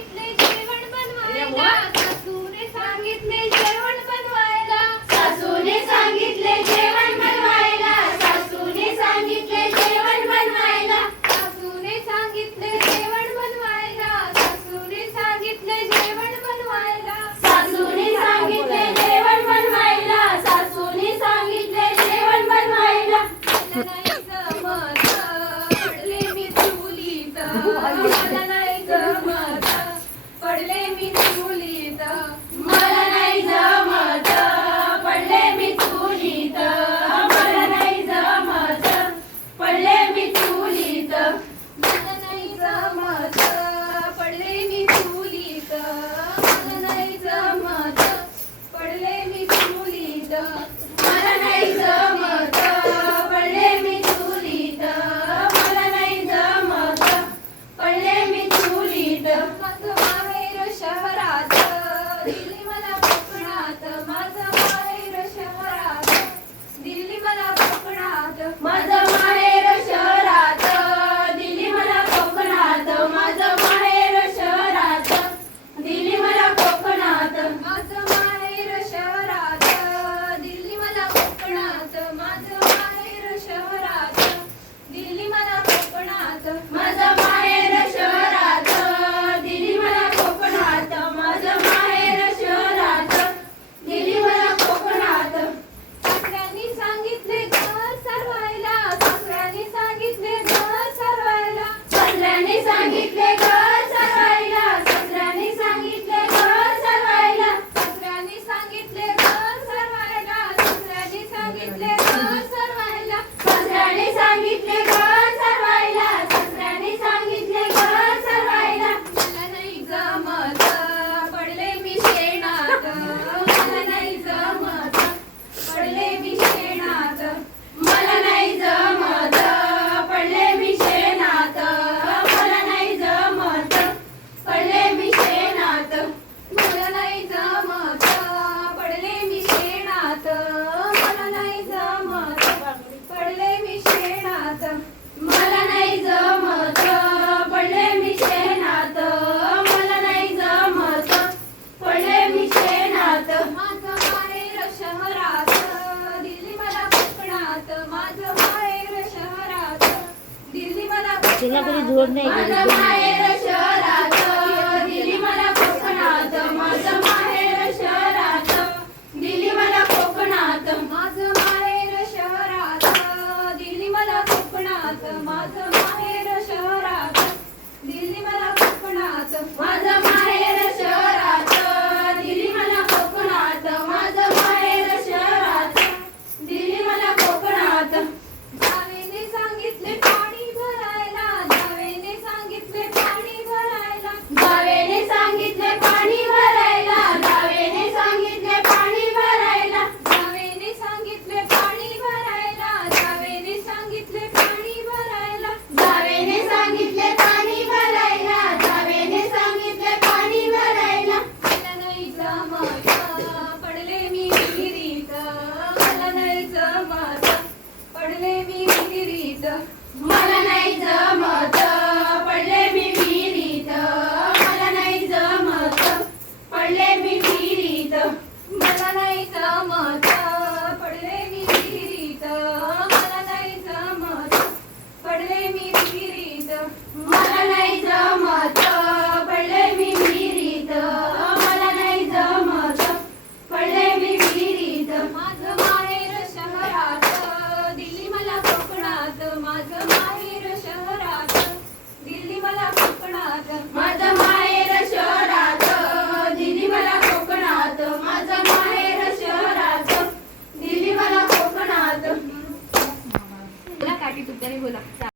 सांगितले जेवण बनवायला, सासूने सांगितले जेवण बनवायला, सासूने सांगितले जेवण बनवायला, सासूने सांगितले जेवण बनवायला, सासूने सांगितले जेवण बनवायला, सासूने सांगितले जेवण बनवायला, सासूने सांगितले जेवण बनवायला, सासूने सांगितले जेवण बनवायला. मला नाही जमत, पडले मी चुलीत, मला नाही जमत, पडले मी चुलीत, मला नाही जमत, पडले मी चुलीत, मला नाही जमत, पडले मी चुलीत, मला नाही जमत, पडले मी चुलीत, मला नाही जमत, पडले मी चुलीत, मला नाही जमत, पडले मी चुलीत. माझं माहेर शहरात, दिल्ली मला कोकणात, माझं माहेर शहरात, दिल्ली मला कोकणात, माझं माहेर शहरात, दिल्ली मला कोकणात, माझं माहेर शहरात, दिल्ली मला कोकणात, माझं माहेर शहरात, दिल्ली मला कोकणात, माझं माहेर शहरात, दिल्ली मला कोकणात, माझं माहेर शहरात, दिल्ली मला कोकणात, माझं माहेर शहरात, दिल्ली मला कोकणात. सासऱ्यांनी सांगितले घर सरवायला, सासऱ्यांनी सांगितले घर सरवायला, सासऱ्याने सांगितले घर सरवायला, सासऱ्याने सांगितले घर सरवायला, सासऱ्यांनी सांगितले घर सरवायला, सासऱ्यांनी सांगितले घर सरवायला, सासऱ्याने सांगितले घर सरवायला, सासऱ्याने सांगितले घर सरवायला. मला नाही जमत, पडले मी शेणात, मला नाही जमत, पडले मी शेणात, मला नाही जमत, पडले मी शेणात, मला नाही जमत, पडले मी शेणात, मला नाही जमत, पडले मी शेणात, मला नाही जमत, पडले मी शेणात, मला नाही जमत, पडले मी शेणात, मला नाही जमत, पडले मी शेणात. माझं माहेर शहरात, दिल्ली मला कोकणात, माझं माहेर शहरात, दिल्ली मला कोकणात, माझं माहेर शहरात, दिल्ली मला कोकणात, माझं माहेर शहरात, दिल्ली मला कोकणात, माझं माहेर शहरात, दिल्ली मला कोकणात, माझं माहेर शहरात, दिल्ली मला कोकणात, माझं माहेर शहरात, दिल्ली मला कोकणात, माझं माहेर शहरात, दिल्ली मला कोकणात. जावेने सांगितले पाणी भरायला, जावेने सांगितले पाणी भरायला, जावेने सांगितले पाणी भरायला, जावेने सांगितले पाणी भरायला, जावेने सांगितले पाणी भरायला, जावेने सांगितले पाणी भरायला, जावेने सांगितले पाणी भरायला, जावेने सांगितले पाणी भरायला. मला नाही जमत, पडले मी विहिरीत, मला नाही जमत, पडले मी विहिरीत, मला नाही जमत, पडले मी विहिरीत, मला नाही जमत, पडले मी विहिरीत, मला नाही जमत, पडले मी विहिरीत, मला नाही जमत, पडले मी विहिरीत, मला नाही जमत, पडले मी विहिरीत, मला नाही जमत, पडले मी विहिरीत. माझं माहेर शहरात, दिल्ली मला कोकणात, माझं माहेर शहरात, दिल्ली मला कोकणात, माझं माहेर शहरात, दिल्ली मला कोकणात, माझं माहेर शहरात, दिल्ली मला कोकणात. बोला काठी तुझ्याने बोला.